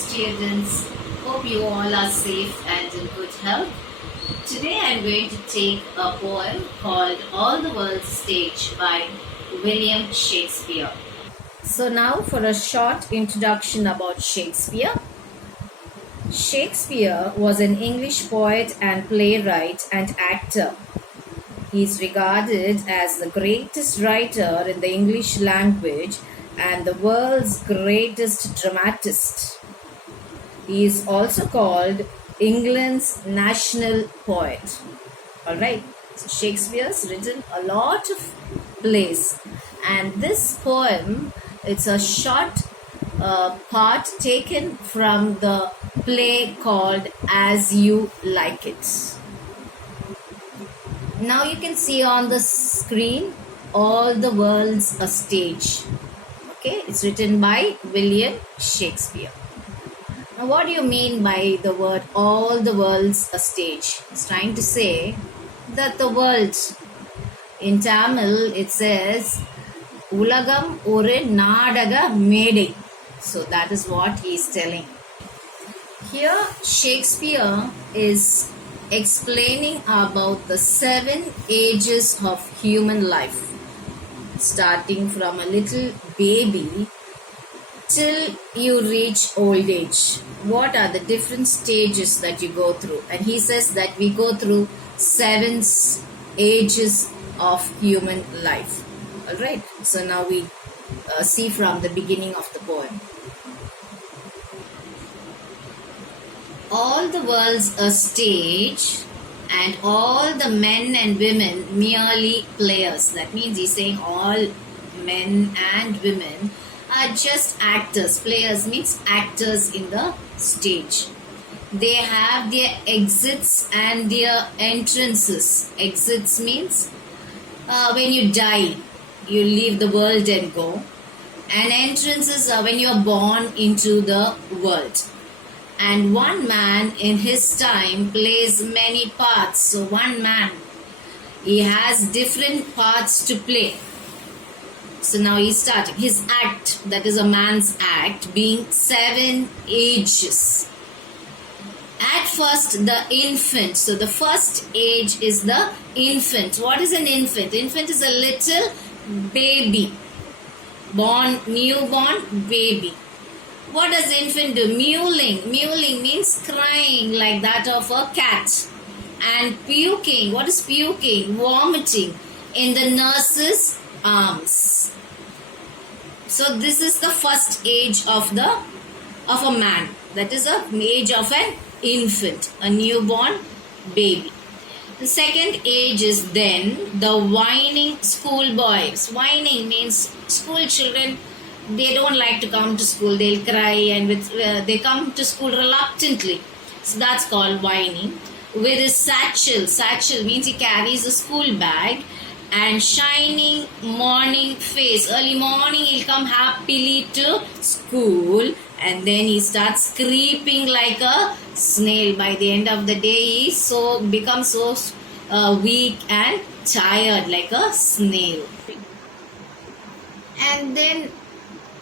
students. Hope you all are safe and in good health. Today I am going to take a poem called All the World's Stage by William Shakespeare. So now for a short introduction about Shakespeare. Shakespeare was an English poet and playwright and actor. He is regarded as the greatest writer in the English language and the world's greatest dramatist. He is also called England's national poet. Alright, so Shakespeare's written a lot of plays, and this poem, it's a short part taken from the play called As You Like It. Now you can see on the screen, All the World's a Stage. Okay, it's written by William Shakespeare. Now what do you mean by the word all the world's a stage? It's trying to say that the world, in Tamil it says Ulagam oru Nadaga Medai. So that is what he is telling. Here Shakespeare is explaining about the 7 ages of human life, starting from a little baby till you reach old age. What are the different stages that you go through? And he says that we go through 7 ages of human life. Alright, so now we see from the beginning of the poem. All the world's a stage, and all the men and women merely players. That means he's saying all men and women are just actors. Players means actors in the stage. They have their exits and their entrances. Exits means when you die, you leave the world and go. And entrances are when you are born into the world. And one man in his time plays many parts. So one man, he has different parts to play. So now he's starting his act, that is a man's act, being 7 ages. At first, the infant. So the first age is the infant. What is an infant? Infant is a little baby. Newborn baby. What does infant do? Mewling. Mewling means crying like that of a cat. And puking. What is puking? Vomiting in the nurse's arms. So this is the first age of a man. That is the age of an infant, a newborn baby. The second age is then the whining schoolboys. Whining means school children. They don't like to come to school. They'll cry and they come to school reluctantly. So that's called whining. With his satchel. Satchel means he carries a school bag. And shining morning face. Early morning he'll come happily to school. And then he starts creeping like a snail. By the end of the day he becomes so weak and tired like a snail. And then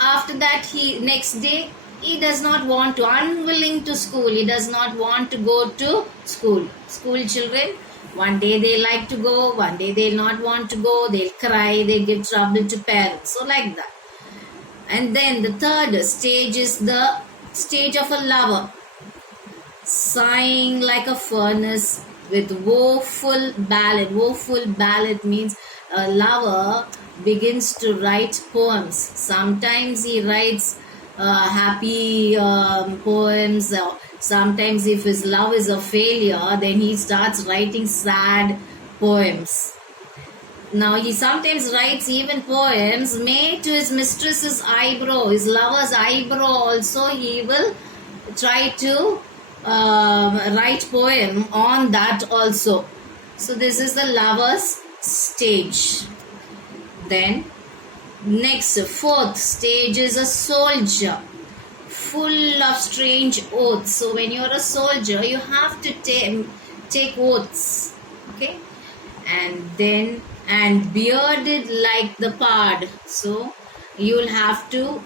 after that, next day, he does not want to, unwilling to school. He does not want to go to school. School children, one day they like to go, one day they'll not want to go. They'll cry, they give trouble to parents. So like that. And then the third stage is the stage of a lover. Sighing like a furnace with woeful ballad. Woeful ballad means a lover begins to write poems. Sometimes he writes happy poems. Sometimes if his love is a failure, then he starts writing sad poems. Now he sometimes writes even poems made to his mistress's eyebrow, his lover's eyebrow also. He will try to write poem on that also. So this is the lover's stage. Then next, fourth stage is a soldier, full of strange oaths. So when you're a soldier, you have to take oaths. Okay. And bearded like the pard. So you'll have to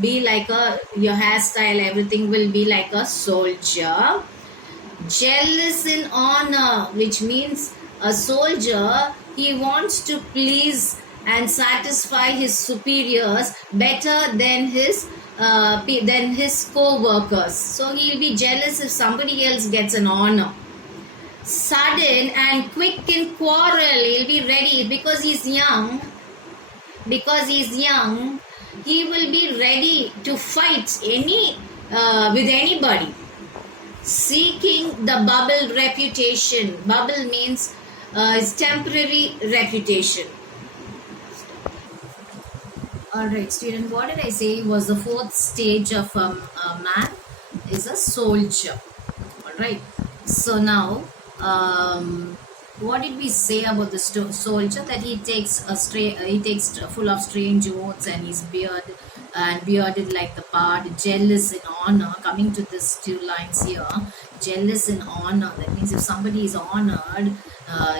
be like your hairstyle, everything will be like a soldier. Jealous in honor, which means a soldier, he wants to please and satisfy his superiors better than his co-workers. So he'll be jealous if somebody else gets an honor. Sudden and quick in quarrel, he'll be ready because he's young. Because he's young, he will be ready to fight with anybody. Seeking the bubble reputation. Bubble means is temporary reputation. Alright, student, what did I say was the fourth stage of a man is a soldier. Alright, so now what did we say about the soldier? That he takes full of strange oaths, and his bearded like the part. Jealous in honor. Coming to this two lines here, jealous in honor. That means if somebody is honored,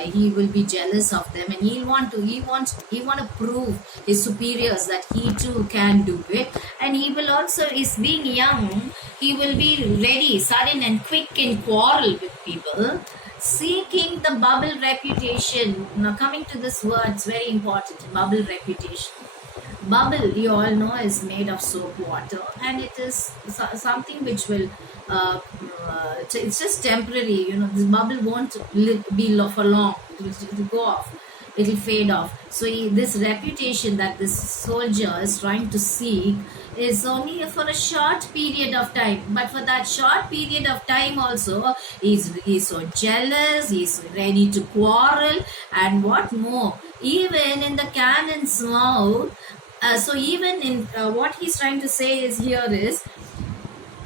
he will be jealous of them, and he want to prove his superiors that he too can do it. And he will also, is being young, he will be ready, sudden and quick in quarrel with people. Seeking the bubble reputation. Now coming to this word, it's very important. Bubble reputation. Bubble, you all know, is made of soap water, and it is something which will it's just temporary. This bubble won't be for long. It will go off. It will fade off. So this reputation that this soldier is trying to seek is only for a short period of time. But for that short period of time also, he's so jealous, he's ready to quarrel, and what more, even in the cannon's mouth. So even in what he's trying to say is here is,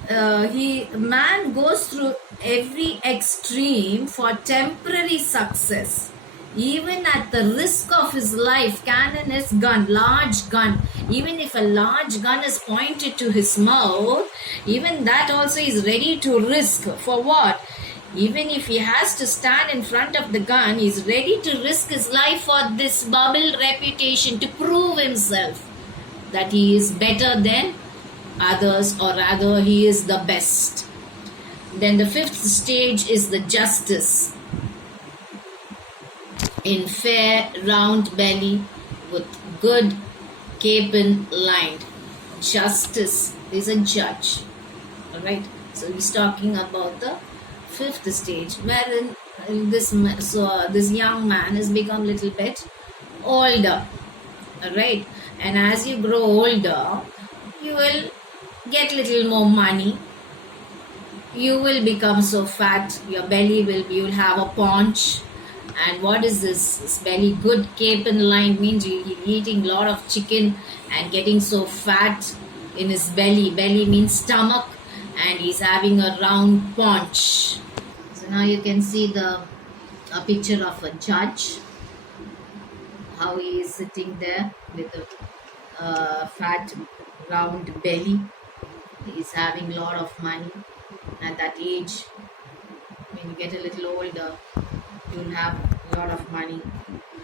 man goes through every extreme for temporary success. Even at the risk of his life. Cannon is gun, large gun. Even if a large gun is pointed to his mouth, even that also is ready to risk. For what? Even if he has to stand in front of the gun, he is ready to risk his life for this bubble reputation, to prove himself that he is better than others, or rather he is the best. Then the fifth stage is the justice. In fair round belly with good capon lined. Justice is a judge. Alright, so he's talking about the fifth stage, wherein this young man has become a little bit older. Alright, and as you grow older, you will get little more money. You will become so fat, your belly you will have a paunch. And what is this belly? Good capon line means he's eating a lot of chicken and getting so fat in his belly. Belly means stomach, and he's having a round paunch. So now you can see a picture of a judge, how he is sitting there with a fat round belly. He's having a lot of money. At that age, when you get a little older, you'll have a lot of money,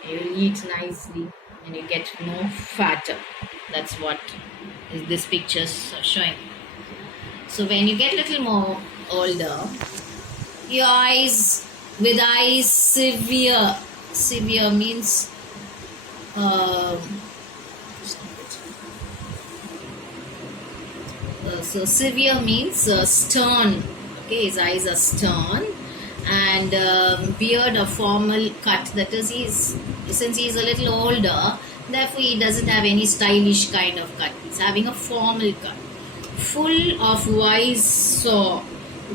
you'll eat nicely, and you get more fatter. That's what this picture is showing. So when you get a little more older, your eyes severe. Severe means so severe means stern. Okay, his eyes are stern. And beard a formal cut. That is, since he is a little older, therefore he doesn't have any stylish kind of cut. He's having a formal cut. Full of wise saw.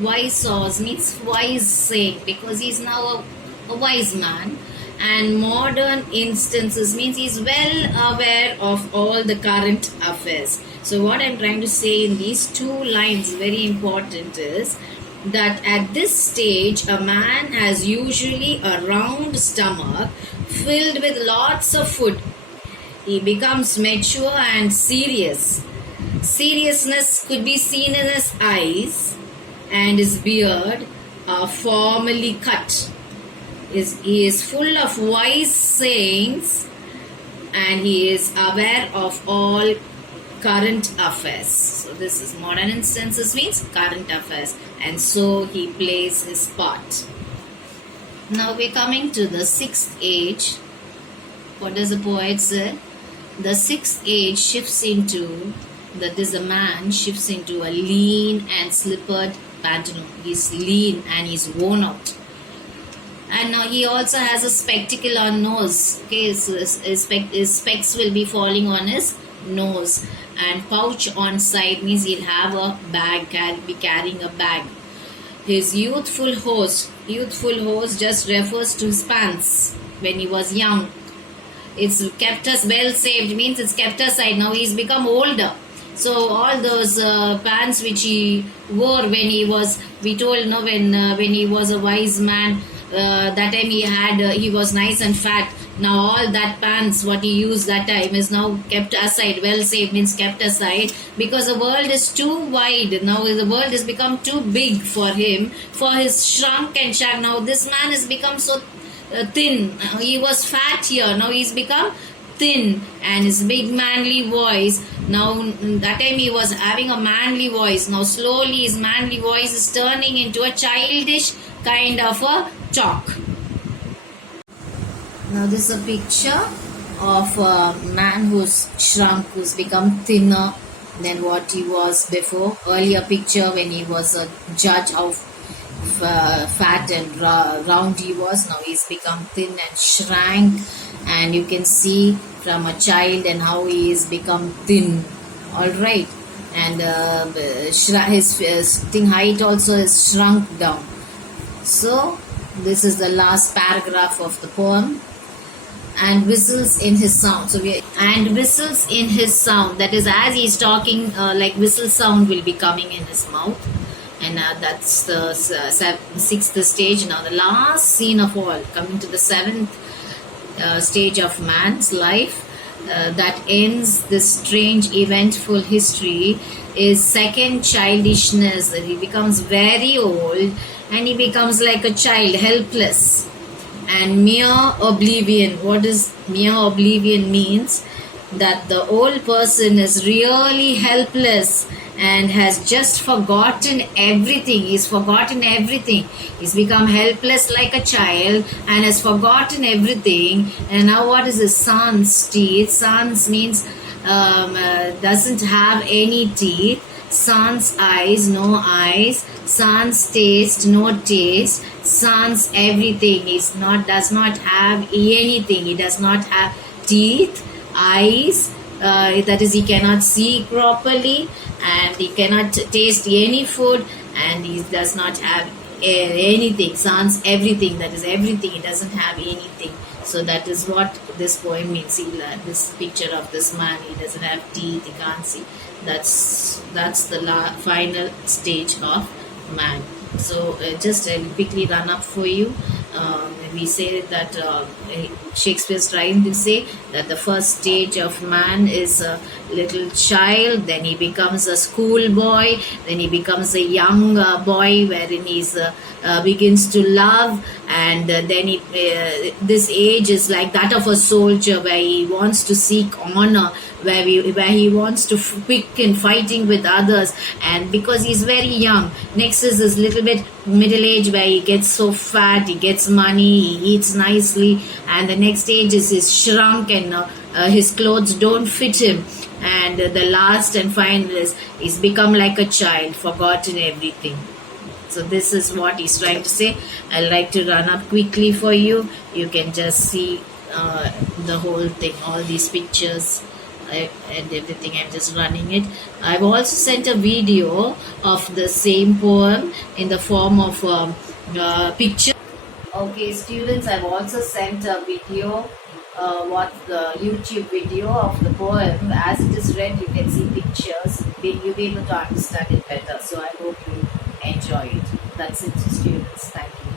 Wise saws means wise saying, because he's now a wise man. And modern instances means he's well aware of all the current affairs. So what I'm trying to say in these two lines, very important, is that at this stage, a man has usually a round stomach filled with lots of food. He becomes mature and serious. Seriousness could be seen in his eyes, and his beard formally cut. He is full of wise sayings, and he is aware of all current affairs. So this is modern instances means current affairs, and so he plays his part. Now we're coming to the sixth age. What does the poet say? The sixth age shifts into, that is, a man shifts into a lean and slippered pantaloon. He's lean and he's worn out. And now he also has a spectacle on nose. Okay, so his specs will be falling on his nose, and pouch on side means he'll have a bag, be carrying a bag. His youthful host just refers to his pants when he was young. It's kept us well saved means it's kept aside. Now he's become older. So all those pants which he wore when he was, we told, no, when he was a wise man, that time he was nice and fat. Now all that pants what he used that time is now kept aside. Well saved means kept aside, because the world is too wide. Now the world has become too big for him, for his shrunk and shag. Now this man has become so thin. He was fat here, now he's become thin, and his big manly voice, now that time he was having a manly voice, now slowly his manly voice is turning into a childish kind of a talk. Now this is a picture of a man who's shrunk, who's become thinner than what he was before. Earlier picture when he was a judge, how fat and round he was. Now he's become thin and shrank, and you can see from a child and how he is become thin. Alright, and his thing height also is shrunk down. So this is the last paragraph of the poem. And whistles in his sound. Whistles in his sound. That is, as he's talking, like whistle sound will be coming in his mouth. And that's the sixth stage. Now the last scene of all, coming to the seventh stage of man's life, that ends this strange eventful history, is second childishness. That he becomes very old and he becomes like a child, helpless. And mere oblivion. What does mere oblivion means? That the old person is really helpless and has just forgotten everything. He's forgotten everything. He's become helpless like a child and has forgotten everything. And now what is his sans teeth? Sans means doesn't have any teeth. Sans eyes, no eyes. Sans taste, no taste. Sans everything. Does not have anything. He does not have teeth, eyes, that is, he cannot see properly, and he cannot taste any food, and he does not have anything. Sans everything, that is everything. He doesn't have anything. So that is what this poem means. This picture of this man, he doesn't have teeth, he can't see. That's the final stage of man. So just I'll quickly run up for you. We say that Shakespeare's trying to say that the first stage of man is a little child, then he becomes a schoolboy, then he becomes a young boy wherein he begins to love, and then this age is like that of a soldier where he wants to seek honor, where he wants to pick in fighting with others, and because he's very young. Next is this little bit middle age where he gets so fat, he gets money, he eats nicely, and the next stage is he's shrunk and his clothes don't fit him, and the last and final is he's become like a child, forgotten everything. So this is what he's trying to say. I'd like to run up quickly for you. You can just see the whole thing, all these pictures and everything. I'm just running it. I've also sent a video of the same poem in the form of picture. Okay, students, I've also sent a video, the YouTube video of the poem. As it is read, you can see pictures. You'll be able to understand it better. So I hope you enjoy it. That's it, students. Thank you.